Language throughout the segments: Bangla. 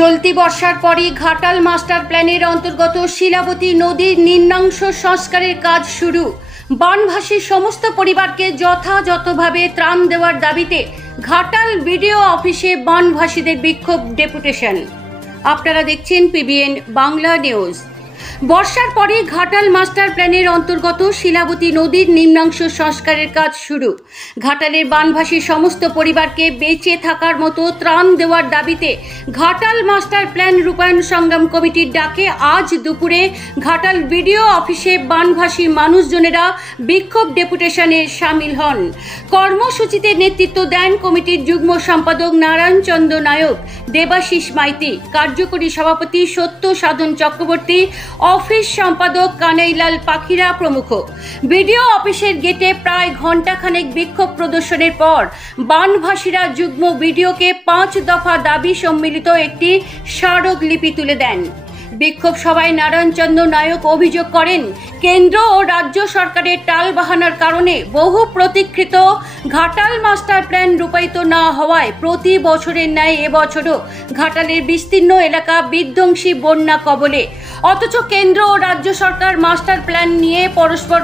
চলতি বর্ষার পরই ঘাটাল মাস্টার প্ল্যানের অন্তর্গত শিলাবতী নদীর নিম্নাংশ সংস্কারের কাজ শুরু। বানভাসী সমস্ত পরিবারকে যথাযথভাবে ত্রাণ দেওয়ার দাবিতে ঘাটাল বিডিও অফিসে বানভাসীদের বিক্ষোভ ডেপুটেশন। আপনারা দেখছেন পিবিএন বাংলা নিউজ। বর্ষার পরে ঘাটাল মাস্টার প্ল্যানের অন্তর্গত শিলাবতী নদীর নিম্নাংশ সংস্কারের কাজ শুরু। ঘাটালের বানভাসী সমস্ত পরিবারকে বেঁচে থাকার মতো ত্রাণ দেওয়ার দাবিতে ঘাটাল মাস্টার প্ল্যান রূপায়ণ সংগ্রাম কমিটির ডাকে আজ দুপুরে ঘাটাল বিডিও অফিসে বানভাসী মানুষজনেরা বিক্ষোভ ডেপুটেশনে সামিল হন। কর্মসূচিতে নেতৃত্ব দেন কমিটির যুগ্ম সম্পাদক নারায়ণ চন্দ্র নায়ক, দেবাশিস মাইতি, কার্যকরী সভাপতি সত্য সাধন চক্রবর্তী, অফিস সম্পাদক কানাইলাল পাখিরা প্রমুখ। বিডিও অফিসের গেটে প্রায় ঘণ্টাখানেক বিক্ষোভ প্রদর্শনের পর বানভাসীরা যুগ্ম বিডিওকে ৫ দফা দাবি সম্মিলিত একটি স্মারকলিপি তুলে দেন। বিক্ষোভ সভায় নারায়ণচন্দ্র নায়ক অভিযোগ করেন, কেন্দ্র ও রাজ্য সরকারের টালবাহানার কারণে বহু প্রতীক্ষিত ঘাটাল মাস্টার প্ল্যান রূপায়িত না হওয়ায় প্রতি বছরের ন্যায় এবছরও ঘাটালের বিস্তীর্ণ এলাকা বিধ্বংসী বন্যা কবলে। অথচ কেন্দ্র ও রাজ্য সরকার মাস্টার প্ল্যান নিয়ে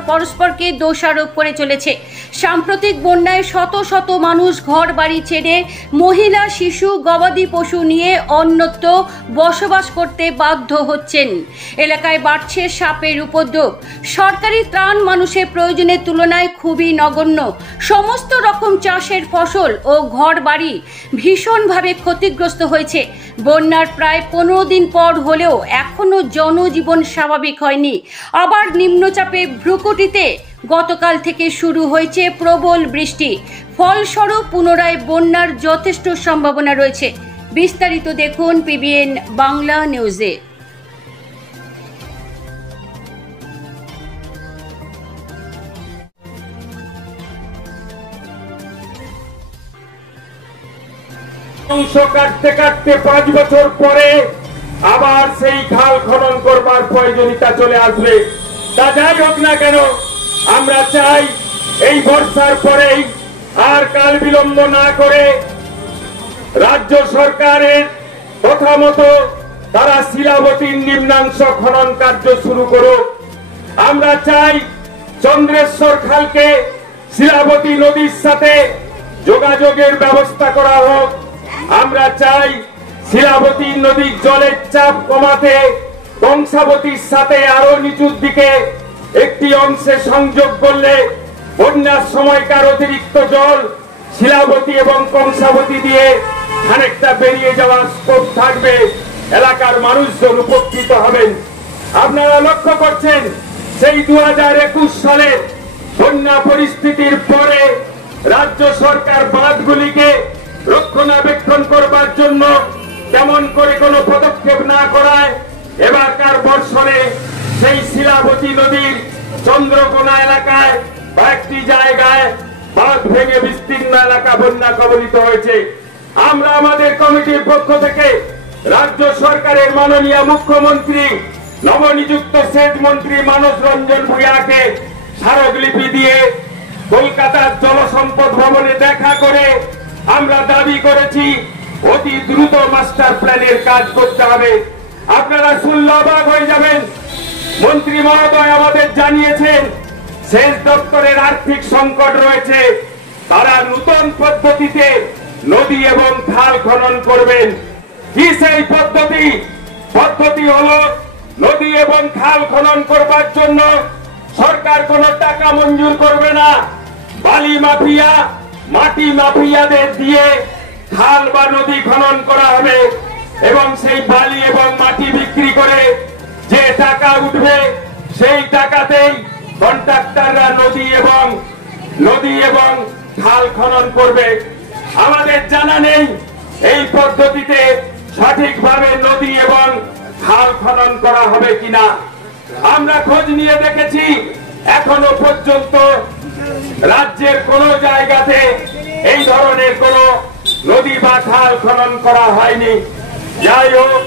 পরস্পরকে দোষারোপ করে চলেছে। সাম্প্রতিক বন্যায় শত শত মানুষ ঘর বাড়ি ছেড়ে মহিলা, শিশু, গবাদি পশু নিয়ে অন্যত্র বসবাস করতে বাধ্য হচ্ছেন। এলাকায় বাড়ছে সাপের উপদ্রব। সরকারি ত্রাণ মানুষের প্রয়োজনের তুলনায় খুবই নগণ্য। সমস্ত রকম চাষের ফসল ও ঘর বাড়ি ভীষণভাবে ক্ষতিগ্রস্ত হয়েছে। বন্যার প্রায় 15 দিন পর হলেও এখনও জনজীবন স্বাভাবিক হয়নি। আবার নিম্নচাপে ভ্রুকুটিতে গতকাল থেকে শুরু হয়েছে প্রবল বৃষ্টি। ফলস্বরূপ পুনরায় বন্যার যথেষ্ট সম্ভাবনা রয়েছে। বিস্তারিত দেখুন পিবিএন বাংলা নিউজে। কাটতে কাটতে 5 বছর পরে আবার সেই খাল খনন করবার প্রয়োজনীয়তা চলে আসবে। তা যাই হোক না কেন, আমরা চাই এই বর্ষার পরেই আর কাল বিলম্ব না করে রাজ্য সরকারের কথা মতো তারা শিলাবতীর নিম্নাংশ খনন কার্য শুরু করুক। আমরা চাই চন্দ্রেশ্বর খালকে শিলাবতী নদীর সাথে যোগাযোগের ব্যবস্থা করা হোক। আমরা চাই শিলাবতী নদীর জলের চাপ কমাতে কংসাবতীর সাথে আরো নিচুর দিকে একটি অংশে সংযোগ করলে বন্যার সময়কার অতিরিক্ত জল শিলাবতী এবং কংসাবতী দিয়ে খানিকটা বেরিয়ে যাওয়ার স্কোপ থাকবে। এলাকার মানুষজন উপকৃত হবেন। আপনারা লক্ষ্য করছেন, সেই 2021 সালে বন্যা পরিস্থিতির পরে রাজ্য সরকার বাঁধগুলিকে রক্ষণাবেক্ষণ করবার জন্য তেমন করে কোনো পদক্ষেপ না করায় এবারকার বর্ষণে সেই শিলাবতী নদীর চন্দ্রকোনা এলাকায় বা একটি জায়গায় বাঁধ ভেঙে বিস্তীর্ণ এলাকা বন্যা কবলিত হয়েছে। আমরা আমাদের কমিটির পক্ষ থেকে রাজ্য সরকারের মাননীয় মুখ্যমন্ত্রী নবনিযুক্ত সেচ মন্ত্রী মানস রঞ্জন ভূঁইয়াকে স্মারকলিপি দিয়ে কলকাতার জলসম্পদ ভবনে দেখা করে আমরা দাবি করেছি অতি দ্রুত মাস্টার প্ল্যানের কাজ করতে হবে। আপনারা শুনলে অবাক হয়ে যাবেন, মন্ত্রী মহোদয় আমাদের জানিয়েছেন সেচ দপ্তরের আর্থিক সংকট রয়েছে, তারা নতুন পদ্ধতিতে নদী এবং খাল খনন করবেন। কি সেই পদ্ধতি হলো নদী এবং খাল খনন করবার জন্য সরকার কোনো টাকা মঞ্জুর করবে না। বালি মাফিয়া, মাটি মাফিয়াদের দিয়ে খাল বা নদী খনন করা হবে এবং সেই বালি এবং মাটি বিক্রি করে যে টাকা উঠবে সেই টাকাতেই কন্ট্রাক্টররা নদী এবং খাল খনন করবে। আমাদের জানা নেই এই পদ্ধতিতে সঠিকভাবে নদী এবং খাল খনন করা হবে কিনা। আমরা খোঁজ নিয়ে দেখেছি এখনো পর্যন্ত রাজ্যের কোন জায়গাতে এই ধরনের কোন নদী বা খাল খনন করা হয়নি। যাই হোক,